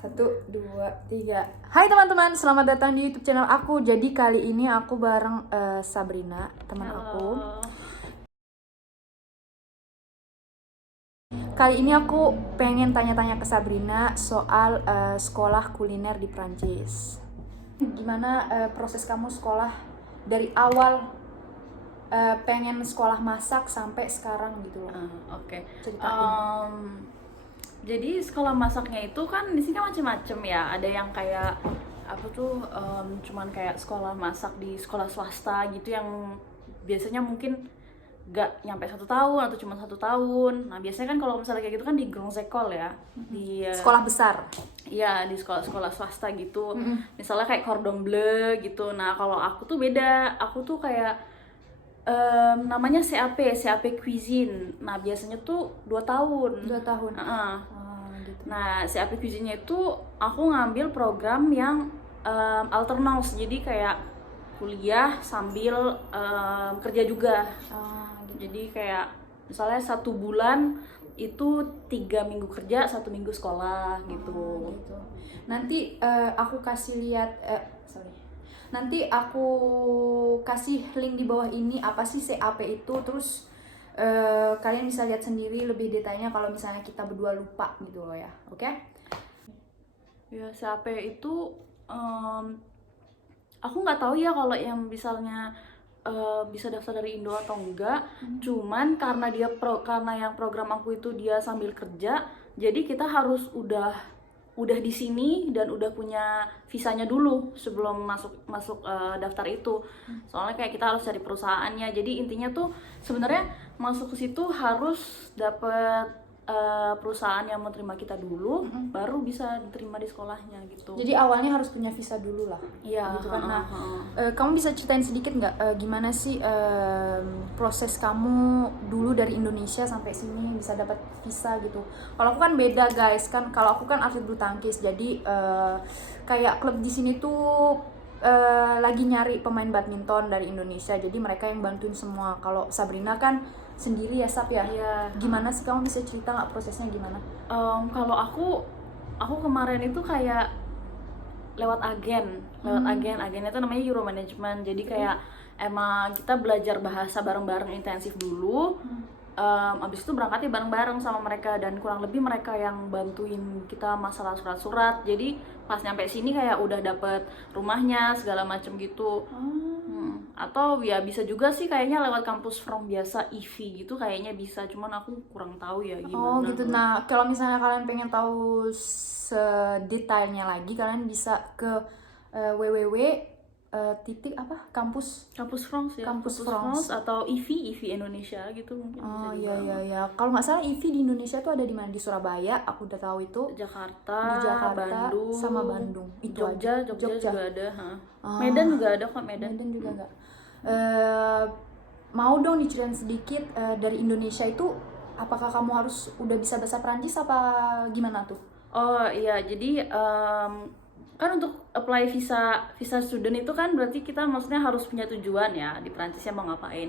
1, 2, 3. Hai teman-teman, selamat datang di YouTube channel aku. Jadi kali ini aku bareng Sabrina, teman aku. Kali ini aku pengen tanya-tanya ke Sabrina soal sekolah kuliner di Prancis. Gimana proses kamu sekolah dari awal pengen sekolah masak sampai sekarang gitu loh? Oke. Ceritain. Jadi sekolah masaknya itu kan di sini kan macam-macam ya. Ada yang kayak apa tuh, cuman kayak sekolah masak di sekolah swasta gitu yang biasanya mungkin gak nyampe 1 tahun atau cuma 1 tahun. Nah biasanya kan kalau misalnya kayak gitu kan di Grandes Écoles ya, di Sekolah besar. iya di sekolah-sekolah swasta gitu. Misalnya kayak Cordon Bleu gitu. Nah kalau aku tuh beda, aku tuh kayak namanya CAP Cuisine. Nah biasanya tuh 2 tahun. 2 tahun. Heeh. Gitu. Nah CAP Cuisine itu aku ngambil program yang alternance, jadi kayak kuliah sambil kerja juga. Gitu. Jadi kayak misalnya 1 bulan itu 3 minggu kerja, 1 minggu sekolah gitu. Gitu. Nanti aku kasih lihat Nanti aku kasih link di bawah ini apa sih CAP itu, terus kalian bisa lihat sendiri lebih detailnya kalau misalnya kita berdua lupa gitu loh ya. Oke? Ya CAP itu aku nggak tahu ya kalau yang misalnya bisa daftar dari Indo atau enggak. Cuman karena yang program aku itu dia sambil kerja, jadi kita harus udah di sini dan udah punya visanya dulu sebelum masuk daftar itu. Soalnya kayak kita harus cari perusahaannya. Jadi intinya tuh sebenarnya masuk ke situ harus dapet perusahaan yang mau terima kita dulu, baru bisa diterima di sekolahnya gitu. Jadi awalnya harus punya visa dulu lah. Iya. Gitu kan. Nah, kamu bisa ceritain sedikit nggak gimana sih proses kamu dulu dari Indonesia sampai sini bisa dapat visa gitu? Kalau aku kan beda guys, kan kalau aku kan atlet bulu tangkis, jadi kayak klub di sini tuh lagi nyari pemain badminton dari Indonesia, jadi mereka yang bantuin semua. Kalau Sabrina kan sendiri ya Sab ya? Iya. Gimana sih, kamu bisa cerita nggak prosesnya gimana? Kalau aku kemarin itu kayak lewat agennya itu namanya Euro Management. Jadi kayak emang kita belajar bahasa bareng-bareng intensif dulu. Abis itu berangkatnya bareng-bareng sama mereka, dan kurang lebih mereka yang bantuin kita masalah surat-surat. Jadi pas nyampe sini kayak udah dapet rumahnya segala macem gitu. Atau ya bisa juga sih kayaknya lewat kampus from biasa EV gitu, kayaknya bisa, cuman aku kurang tahu ya gimana. Oh gitu. Nah, kalau misalnya kalian pengen tahu sedetailnya lagi, kalian bisa ke www titik apa kampus Kampus France ya, Kampus France. atau EV Indonesia gitu mungkin bisa juga. Iya. Kalau nggak salah IV di Indonesia tuh ada di mana? Di Surabaya, aku udah tahu itu. Jakarta, Di Jakarta Bandung, sama Bandung. Itu Jogja aja. juga ada. Medan juga ada kok, Medan juga nggak. Mau dong diceritain sedikit dari Indonesia itu, apakah kamu harus udah bisa bahasa Prancis apa gimana tuh? Oh iya, jadi kan untuk apply visa student itu kan berarti kita maksudnya harus punya tujuan ya di Prancis ya mau ngapain.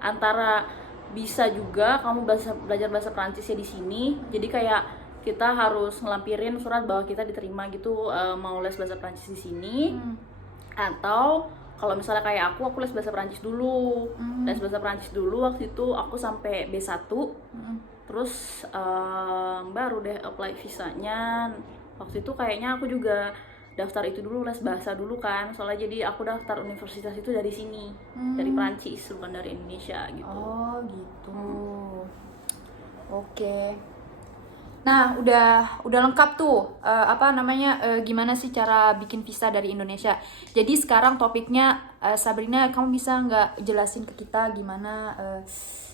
Antara bisa juga kamu belajar bahasa Prancis ya di sini. Jadi kayak kita harus ngelampirin surat bahwa kita diterima gitu, mau les bahasa Prancis di sini. Atau kalau misalnya kayak aku les bahasa Prancis dulu. Les bahasa Prancis dulu waktu itu aku sampai B1. Terus baru deh apply visanya. Waktu itu kayaknya aku juga daftar itu dulu, les bahasa dulu kan, soalnya jadi aku daftar universitas itu dari sini, dari Prancis bukan dari Indonesia gitu. Oh gitu. Oke. Nah, udah lengkap tuh gimana sih cara bikin visa dari Indonesia. Jadi sekarang topiknya, Sabrina, kamu bisa nggak jelasin ke kita gimana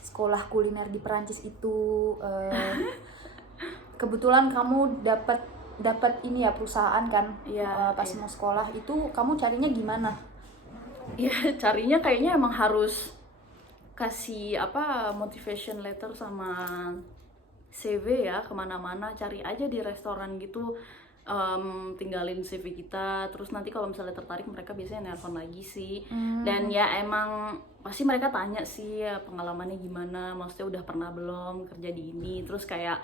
sekolah kuliner di Perancis itu? Kebetulan kamu dapat ini ya, perusahaan kan? Pas mau sekolah itu kamu carinya gimana? Ya carinya kayaknya emang harus kasih motivation letter sama CV ya kemana-mana, cari aja di restoran gitu, tinggalin CV kita, terus nanti kalau misalnya tertarik mereka biasanya nelpon lagi sih. Dan ya emang pasti mereka tanya sih ya, pengalamannya gimana, maksudnya udah pernah belum kerja di ini, terus kayak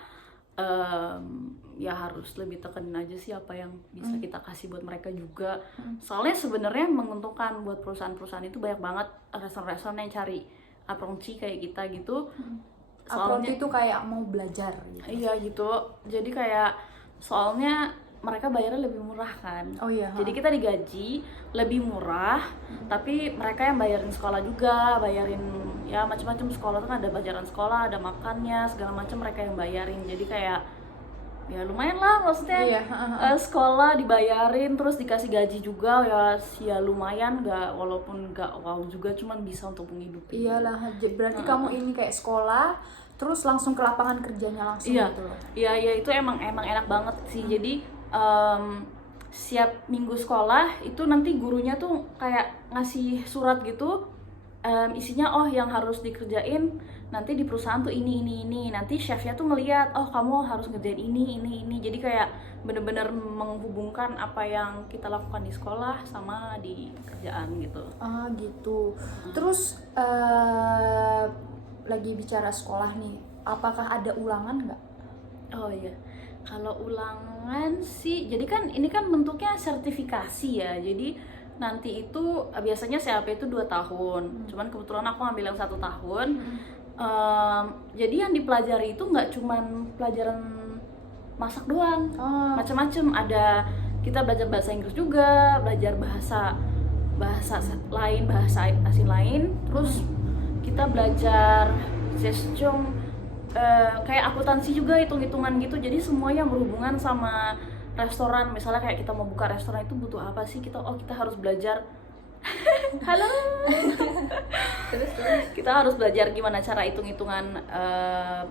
ya harus lebih tekenin aja sih apa yang bisa kita kasih buat mereka juga. Soalnya sebenarnya menguntungkan buat perusahaan-perusahaan itu, banyak banget restoran-restoran yang cari apprentice kayak kita gitu. Apprentice itu kayak mau belajar gitu. Iya gitu, jadi kayak soalnya mereka bayarnya lebih murah kan. Oh iya. Jadi kita digaji lebih murah, tapi mereka yang bayarin sekolah juga, bayarin ya macam-macam. Sekolah tuh kan ada bayaran sekolah, ada makannya, segala macam mereka yang bayarin. Jadi kayak ya lumayan lah maksudnya. Iya. Sekolah dibayarin terus dikasih gaji juga ya lumayan, walaupun nggak wow juga, cuman bisa untuk menghidupi. Iyalah, berarti kamu ini kayak sekolah terus langsung ke lapangan kerjanya langsung Iya. gitu loh. Iya itu emang enak banget sih. Jadi siap minggu sekolah itu nanti gurunya tuh kayak ngasih surat gitu, isinya yang harus dikerjain nanti di perusahaan tuh ini. Nanti chefnya tuh ngeliat kamu harus ngerjain ini. Jadi kayak bener-bener menghubungkan apa yang kita lakukan di sekolah sama di kerjaan gitu. Gitu. Terus lagi bicara sekolah nih, apakah ada ulangan nggak? Oh iya, kalau ulangan sih, jadi kan ini kan bentuknya sertifikasi ya. Jadi nanti itu biasanya CAP itu 2 tahun. Cuman kebetulan aku ambil yang 1 tahun. Jadi yang dipelajari itu nggak cuman pelajaran masak doang, macam-macam. Ada kita belajar bahasa Inggris juga, belajar bahasa lain, bahasa asing lain. Terus kita belajar zhejiang, kayak akuntansi juga, hitung-hitungan gitu. Jadi semua yang berhubungan sama restoran, misalnya kayak kita mau buka restoran itu butuh apa sih, kita harus belajar halo Terus kita harus belajar gimana cara hitung-hitungan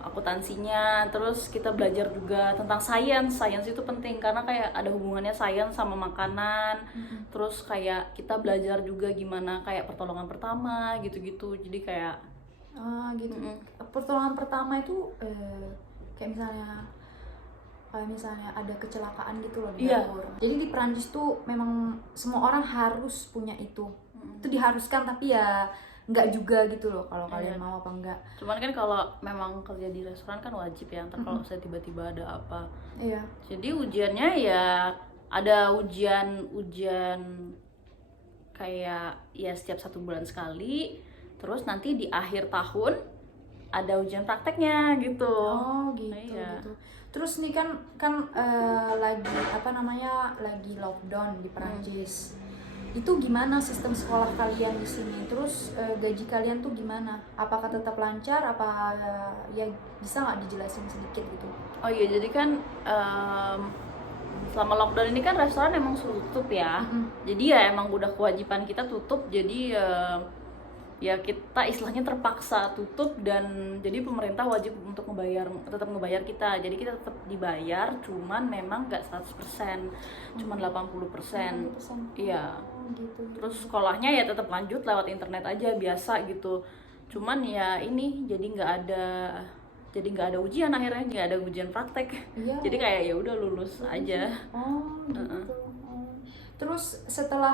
akuntansinya. Terus kita belajar juga tentang sains itu penting karena kayak ada hubungannya sains sama makanan. Terus kayak kita belajar juga gimana kayak pertolongan pertama gitu-gitu. Jadi kayak gitu. Pertolongan pertama itu kayak misalnya ada kecelakaan gitu loh di Iya. dapur. Jadi di Perancis tuh memang semua orang harus punya itu. Itu diharuskan, tapi ya nggak juga gitu loh kalau kalian mau apa enggak. Cuman kan kalau memang kerja di restoran kan wajib ya, ntar kalau saya tiba-tiba ada apa. Iya. Jadi ujiannya ya ada ujian kayak ya setiap 1 bulan sekali. Terus nanti di akhir tahun ada ujian prakteknya gitu. Gitu. Iya. Gitu. Terus nih kan lagi lockdown di Perancis. Itu gimana sistem sekolah kalian di sini? Terus gaji kalian tuh gimana? Apakah tetap lancar? Apa ya bisa nggak dijelasin sedikit gitu? Oh iya, jadi kan selama lockdown ini kan restoran emang suruh tutup ya. Jadi ya emang udah kewajiban kita tutup. Jadi ya kita istilahnya terpaksa tutup, dan jadi pemerintah wajib untuk tetap ngebayar kita. Jadi kita tetap dibayar, cuman memang nggak 100%, cuman 80%. Iya. Gitu. Terus sekolahnya ya tetap lanjut lewat internet aja biasa gitu. Cuman ya ini jadi nggak ada ujian, akhirnya nggak ada ujian praktek. Iya. Jadi kayak ya udah lulus aja. Gitu. Terus setelah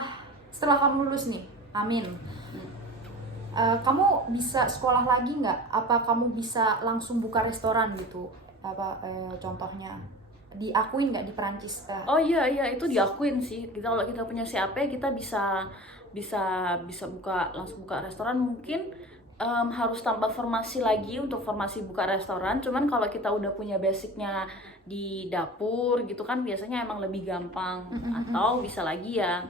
kamu lulus nih, amin. Kamu bisa sekolah lagi nggak? Apa kamu bisa langsung buka restoran gitu? Contohnya diakuin nggak di Perancis? Oh iya itu diakuin sih. Kalau kita punya CAP kita bisa langsung buka restoran. Mungkin harus tambah formasi lagi untuk formasi buka restoran. Cuman kalau kita udah punya basicnya di dapur gitu kan biasanya emang lebih gampang. Atau bisa lagi ya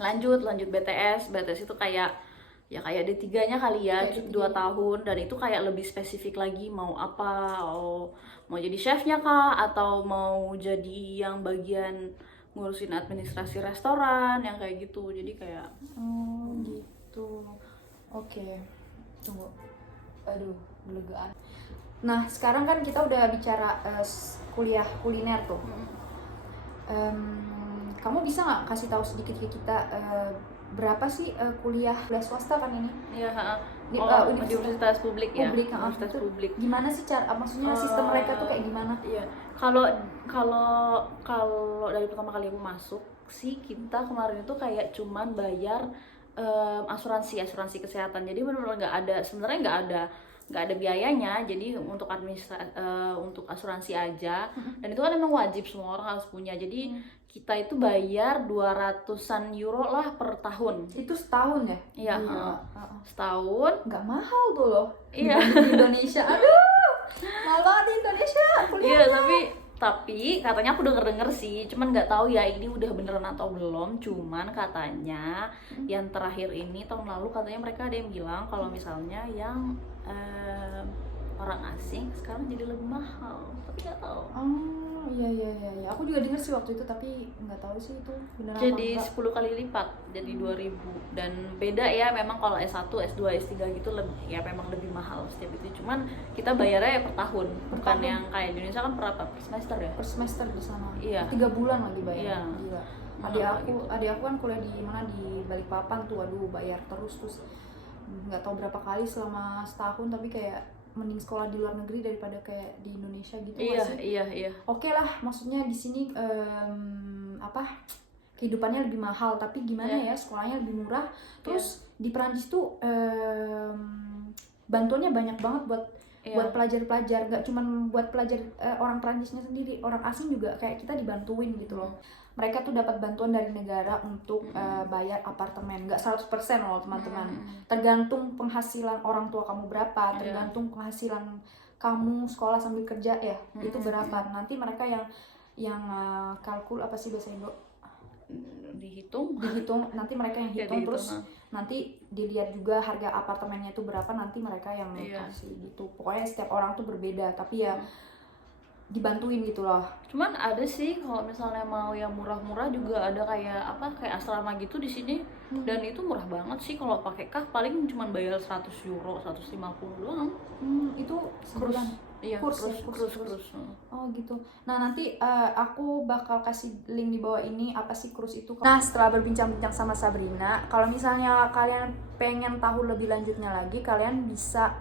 lanjut BTS itu kayak D3-nya kali ya, 2 tahun, dan itu kayak lebih spesifik lagi mau apa, mau jadi chefnya kah, atau mau jadi yang bagian ngurusin administrasi restoran, yang kayak gitu. Jadi kayak gitu. Oke. Tunggu. Aduh, belegaan. Nah, sekarang kan kita udah bicara kuliah kuliner tuh. Kamu bisa nggak kasih tahu sedikit ke kita berapa sih kuliah swasta kan ini? Iya, Universitas publik ya. Universitas publik. Gimana sih maksudnya sistem mereka tuh kayak gimana? Iya. Kalau dari pertama kali aku masuk sih, kita kemarin itu kayak cuman bayar asuransi kesehatan. Jadi benar-benar sebenarnya nggak ada nggak ada biayanya, jadi untuk untuk asuransi aja, dan itu kan emang wajib semua orang harus punya. Jadi kita itu bayar 200-an euro lah per tahun. Itu setahun ya? Iya, Gila. setahun. Nggak mahal tuh loh. Iya. Di Indonesia, aduh, malah di Indonesia kuliah. Iya, tapi katanya aku denger sih, cuman nggak tahu ya ini udah beneran atau belum. Cuman katanya yang terakhir ini tahun lalu katanya mereka ada yang bilang kalau misalnya yang orang asing sekarang jadi lebih mahal, tapi nggak tahu. Oh iya. Aku juga denger sih waktu itu, tapi nggak tahu sih itu beneran Jadi apa 10 kali lipat, jadi 2.000. Dan beda ya, memang kalau S1, S2, S3 gitu ya memang lebih mahal setiap itu. Cuman kita bayarnya ya per tahun, bukan tahun. yang kayak di Indonesia kan per semester ya. per semester di sana. Iya. 3 bulan lagi bayar. Iya. Gila. Mahal Adik aku kan kuliah di mana, di Balikpapan tuh, aduh bayar terus nggak tahu berapa kali selama setahun, tapi kayak mending sekolah di luar negeri daripada kayak di Indonesia gitu. Iya, nggak sih? iya. Oke lah, maksudnya di sini kehidupannya lebih mahal, tapi gimana ya, sekolahnya lebih murah. Terus di Perancis tuh bantuannya banyak banget buat pelajar-pelajar, nggak cuma buat pelajar orang Perancisnya sendiri, orang asing juga kayak kita dibantuin gitu loh. Mereka tuh dapat bantuan dari negara untuk bayar apartemen, nggak 100% loh teman-teman. Tergantung penghasilan orang tua kamu berapa, tergantung penghasilan kamu sekolah sambil kerja ya, itu berapa. Nanti mereka yang kalkul, apa sih bahasa Indo? Dihitung, nanti mereka yang hitung, terus nanti dilihat juga harga apartemennya itu berapa, nanti mereka yang kasih gitu. Pokoknya setiap orang tuh berbeda, tapi ya dibantuin gitu loh. Cuman ada sih kalau misalnya mau yang murah-murah juga ada kayak asrama gitu di sini, dan itu murah banget sih. Kalau pakai KAF paling cuma bayar 100 euro, 150 doang. Itu sebulan. Iya, kurs. Oh gitu. Nah nanti aku bakal kasih link di bawah ini apa sih kurs itu. Nah setelah berbincang-bincang sama Sabrina, kalau misalnya kalian pengen tahu lebih lanjutnya lagi, kalian bisa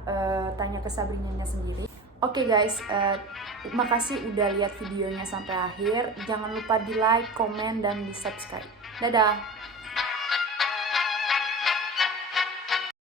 tanya ke Sabrinanya sendiri. Oke guys, terima kasih udah lihat videonya sampai akhir. Jangan lupa di like, komen, dan di subscribe. Dadah.